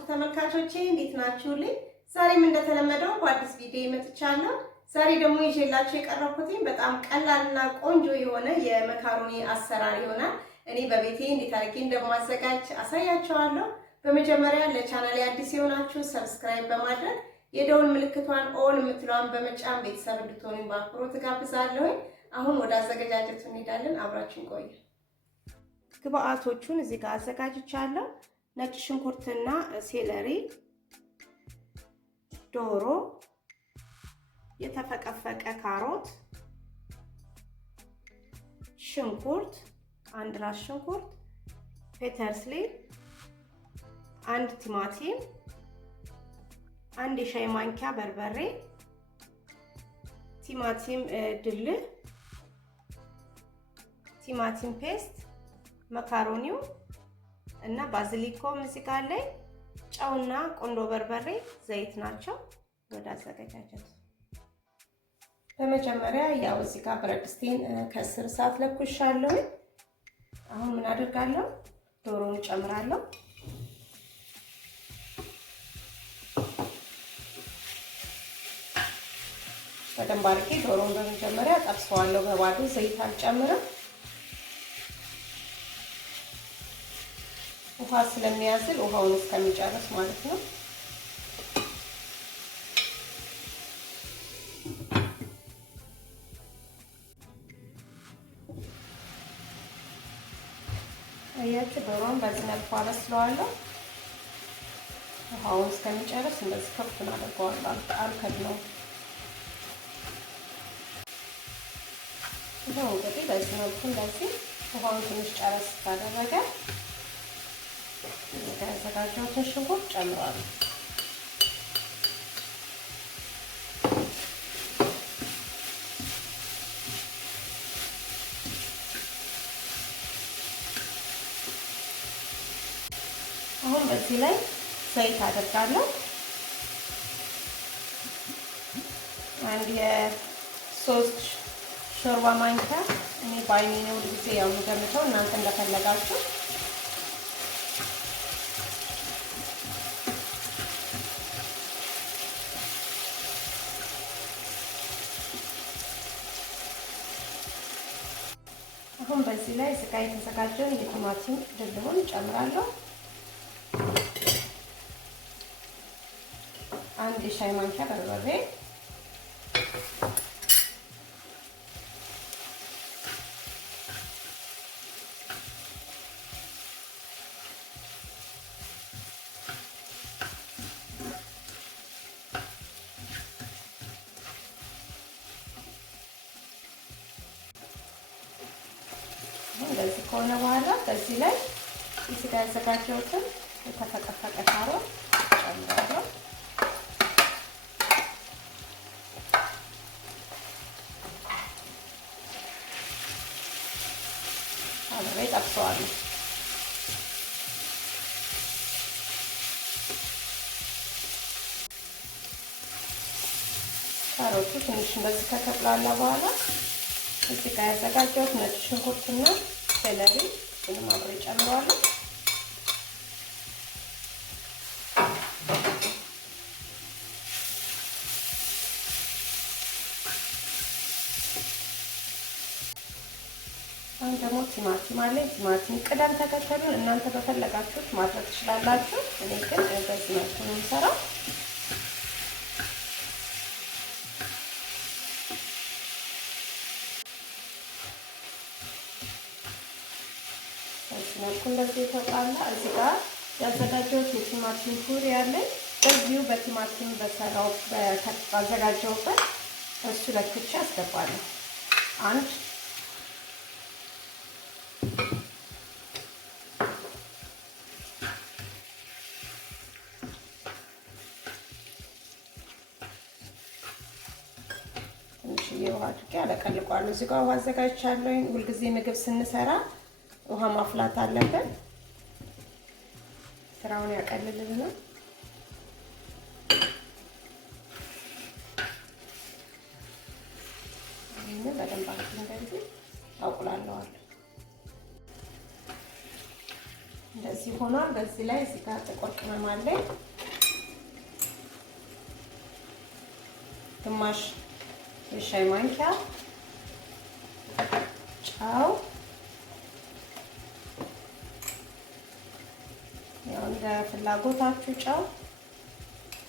ውድ ተመልካቾቼ እንዴት ናችሁልኝ? ዛሬም እንደተለመደው በአዲስ ቪዲዮ መጥቻለሁ። ዛሬ ደግሞ ይዤላችሁ የቀረብኩት በጣም ቀላልና ቆንጆ የሆነ የመካሮኒ አሰራር ይሆናል። እኔ በቤቴ እንዴት አድርጌ እንደማዘጋጅ አሳያችኋለሁ። በመጀመሪያ ለቻናሌ አዲስ የሆናችሁ ሰብስክራይብ በማድረግ የደወል ምልክቷን ኦል የምትለዋን በመጫን ቤተሰብ እንድትሆኑ በአክብሮት ጋብዛለሁ። አሁን ወደ አዘገጃጀቱ እንሄዳለን። አብራችን ቆዩ። ግብአቶቹን እዚህ ጋር አዘጋጅቻለሁ። ነጭ ሽንኩርትና ሴለሪ፣ ዶሮ፣ የተፈቀፈቀ ካሮት፣ ሽንኩርት፣ አንድ ራስ ሽንኩርት፣ ፔፐርስሊ፣ አንድ ቲማቲም፣ አንድ የሻይ ማንኪያ በርበሬ፣ ቲማቲም ድልህ፣ ቲማቲም ፔስት፣ መካሮኒው እና ባዚሊኮም እዚህ ጋር ላይ ጨውና ቆንዶ በርበሬ፣ ዘይት ናቸው። ወደ አዘገጃጀቱ በመጀመሪያ ያው እዚህ ጋር ብረት ድስቴን ከስር እሳት ለኩሻለሁ። አሁን ምን አደርጋለሁ? ዶሮውን ጨምራለሁ። በደንብ አድርጌ ዶሮውን በመጀመሪያ ጠብሰዋለሁ። በባዶ ዘይት አልጨምርም። ውሃ ስለሚያዝል ውሃውን እስከሚጨርስ ማለት ነው። አያችሁ ዶሮውን በዚህ መልኩ አበስለዋለሁ። ውሃውን እስከሚጨርስ እንደዚህ ከፍ እናደርገዋለሁ። አልከድነውም። ይሄው እንግዲህ በዚህ መልኩ እንደዚህ ውሃውን ትንሽ ጨረስ ካደረገ ያዘጋጀሁትን ሽንኩርት ጨምራለሁ። አሁን በዚህ ላይ ዘይት አደርጋለሁ። አንድ የሶስት ሾርባ ማንኪያ እኔ ባይኔ ነው ጊዜ ያው ገምተው እናንተ እንደፈለጋችሁ። አሁን በዚህ ላይ ስጋ የተዘጋጀውን የቲማቲም ድልሁን ጨምራለሁ። አንድ የሻይ ማንኪያ በርበሬ፣ እንደዚህ ከሆነ በኋላ በዚህ ላይ ስጋ ያዘጋጀሁትን የተፈቀፈቀ ካሮት ጨምራለሁ። አብሬ ጠብሰዋለሁ። ካሮቱ ትንሽ እንደዚህ ከተቁላላ በኋላ እዚህ ጋር ያዘጋጀሁት ነጭ ሽንኩርትና ሴለሪ እሱንም አብሬ ጨምረዋለሁ። አሁን ደግሞ ቲማቲም አለ። ቲማቲም ቅደም ተከተሉን እናንተ በፈለጋችሁት ማድረግ ትችላላችሁ። እኔ ግን በዚህ መልኩ ነው የምሰራው። መልኩ እንደዚህ ተጣላ። እዚህ ጋር ያዘጋጀሁት የቲማቲም ፑሪ አለ። በዚሁ በቲማቲም በሰራው ባዘጋጀሁበት እሱ ለክቼ አስገባለሁ። አንድ ትንሽዬ ውሃ አድርጌ አለቀልቀዋለሁ። እዚህ ጋር ውሃ አዘጋጅቻለሁ። ሁልጊዜ ምግብ ስንሰራ ውሃ ማፍላት አለበት። ስራውን ያቀልልልናል። ይሄን በደንብ አድርጌ እንደዚህ አቁላለዋለሁ። እንደዚህ ሆኗል። በዚህ ላይ እዚህ ጋር ጥቁር ቅመም አለ፣ ግማሽ የሻይ ማንኪያ ጨው፣ ያው እንደ ፍላጎታችሁ ጨው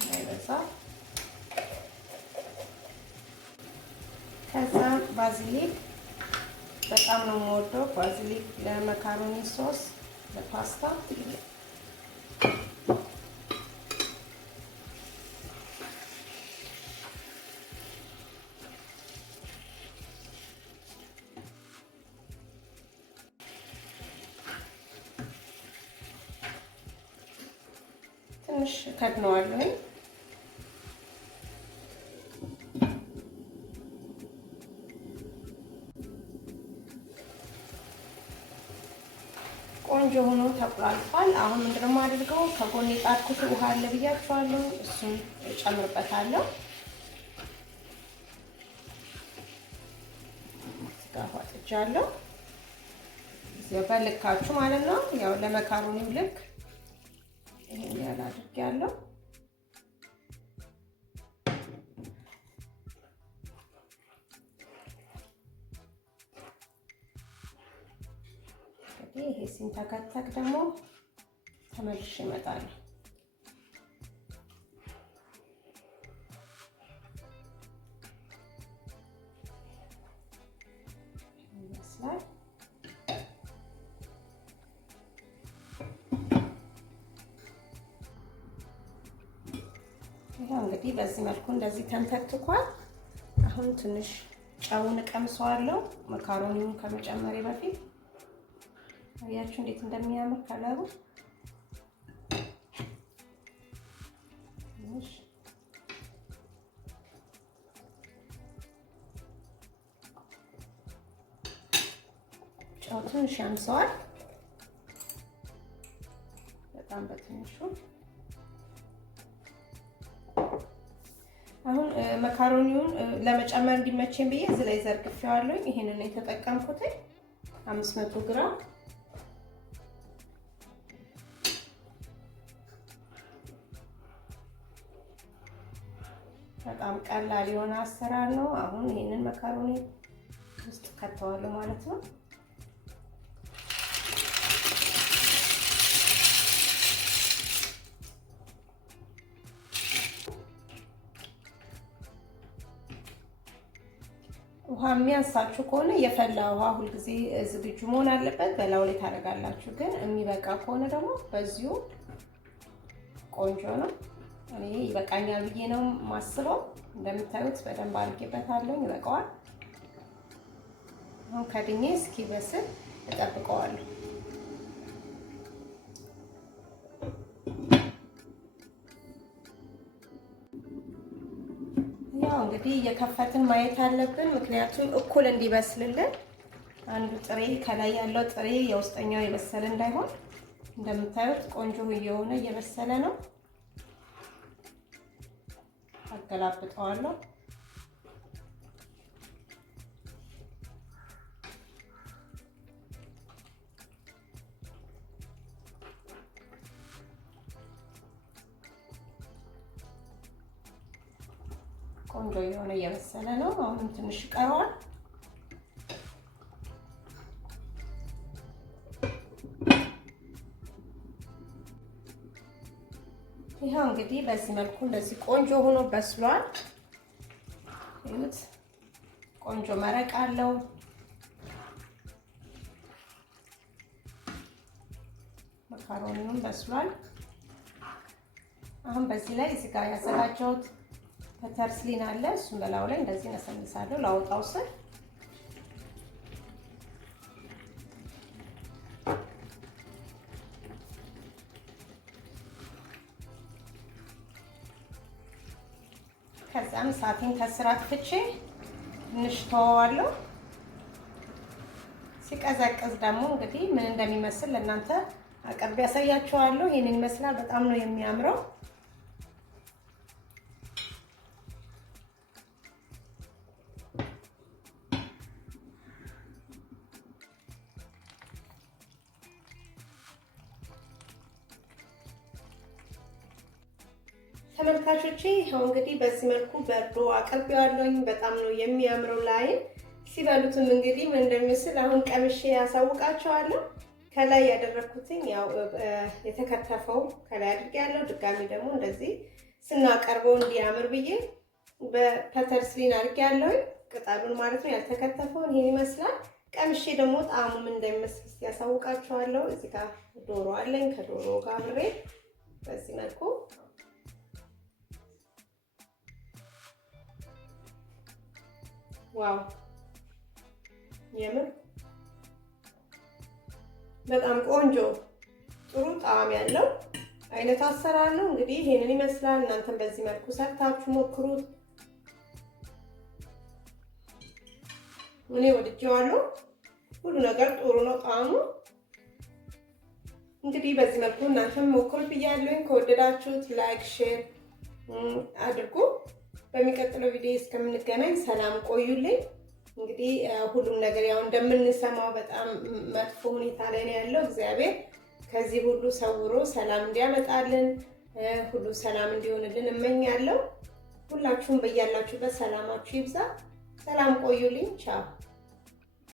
እንዳይበዛ። ከዛ ባዚሊክ በጣም ነው የምወደው ባዚሊክ ለመካሮኒ ሶስ ለፓስታ። ትንሽ ከድነዋለሁ። ቆንጆ ሆኖ ተቁላልቷል። አሁን ምንድነው የማደርገው? ከጎን የጣድኩት ውሃ አለ ብያችኋለሁ፣ እሱን እጨምርበታለሁ። ስጋፋጥጃለሁ እዚያው በልካችሁ ማለት ነው። ያው ለመካሮኒው ልክ ይሄን ያህል አድርጌያለሁ። ይሄ ሲንተከተክ ደግሞ ተመልሼ እመጣለሁ። ይመስላል። ይሄው እንግዲህ በዚህ መልኩ እንደዚህ ተንተክትኳል። አሁን ትንሽ ጨውን እቀምሰዋለሁ መካሮኒውን ከመጨመሬ በፊት። አያችሁ እንዴት እንደሚያምር ከለሩ። ጨው ትንሽ ያንሰዋል፣ በጣም በትንሹ። አሁን መካሮኒውን ለመጨመር እንዲመቸኝ ብዬ እዚህ ላይ ዘርግፌዋለሁ። ይሄንን ነው የተጠቀምኩት 500 ግራም። በጣም ቀላል የሆነ አሰራር ነው። አሁን ይሄንን መካሮኒ ውስጥ ከተዋለሁ ማለት ነው። ውሃ የሚያንሳችሁ ከሆነ የፈላ ውሃ ሁልጊዜ ዝግጁ መሆን አለበት፣ በላዩ ላይ ታደርጋላችሁ። ግን የሚበቃ ከሆነ ደግሞ በዚሁ ቆንጆ ነው። እኔ ይበቃኛል ብዬ ነው የማስበው። እንደምታዩት በደንብ አድርጌበታለሁ፣ ይበቃዋል። አሁን ከድኜ እስኪበስል እጠብቀዋለሁ። ያው እንግዲህ እየከፈትን ማየት አለብን፣ ምክንያቱም እኩል እንዲበስልልን። አንዱ ጥሬ ከላይ ያለው ጥሬ የውስጠኛው የበሰለ እንዳይሆን። እንደምታዩት ቆንጆ እየሆነ እየበሰለ ነው። አገላብጠዋለሁ። ቆንጆ የሆነ እየበሰለ ነው። አሁንም ትንሽ ይቀረዋል። ይሄው እንግዲህ በዚህ መልኩ እንደዚህ ቆንጆ ሆኖ በስሏል። እዩት፣ ቆንጆ መረቅ አለው። መካሮኒውን በስሏል። አሁን በዚህ ላይ እዚህ ጋር ያዘጋጀሁት ፐተርስሊን አለ። እሱን በላዩ ላይ እንደዚህ ነሰንሳለሁ ላውጣው ስል። ከዛም እሳቴን ከስር አጥፍቼ ትንሽ ተወዋለሁ። ሲቀዘቅዝ ደግሞ እንግዲህ ምን እንደሚመስል ለእናንተ አቅርቤ ያሳያችኋለሁ። ይሄንን ይመስላል። በጣም ነው የሚያምረው። ተመልካቾቼ ይሄው እንግዲህ በዚህ መልኩ በርዶ አቅርቤዋለሁኝ። በጣም ነው የሚያምረው ላይ ሲበሉትም እንግዲህ ምን እንደሚመስል አሁን ቀምሼ ያሳውቃቸዋለሁ። ከላይ ያደረኩትኝ ያው የተከተፈው ከላይ አድርጌያለሁ። ድጋሚ ደግሞ እንደዚህ ስናቀርበው እንዲያምር ብዬ በፐተርስሊን አድርጌያለሁ። ቅጠሉን ማለት ነው ያልተከተፈውን ይሄን ይመስላል። ቀምሼ ደግሞ ጣዕሙ ምን እንደሚመስል ያሳውቃቸዋለሁ። እዚህ ጋር ዶሮ አለኝ። ከዶሮ ጋር አብሬ በዚህ መልኩ ዋው የምር በጣም ቆንጆ ጥሩ ጣዕም ያለው አይነት አሰራር ነው። እንግዲህ ይሄንን ይመስላል። እናንተም በዚህ መልኩ ሰርታችሁ ሞክሩት። እኔ ወድጄዋለሁ። ሁሉ ነገር ጥሩ ነው ጣዕሙ። እንግዲህ በዚህ መልኩ እናንተም ሞክሩት ብያለሁ። ከወደዳችሁት ላይክ ሼር አድርጉ። በሚቀጥለው ቪዲዮ እስከምንገናኝ ሰላም ቆዩልኝ። እንግዲህ ሁሉም ነገር ያው እንደምንሰማው በጣም መጥፎ ሁኔታ ላይ ነው ያለው። እግዚአብሔር ከዚህ ሁሉ ሰውሮ ሰላም እንዲያመጣልን ሁሉ ሰላም እንዲሆንልን እመኛለሁ። ሁላችሁም በያላችሁበት ሰላማችሁ ይብዛ። ሰላም ቆዩልኝ። ቻው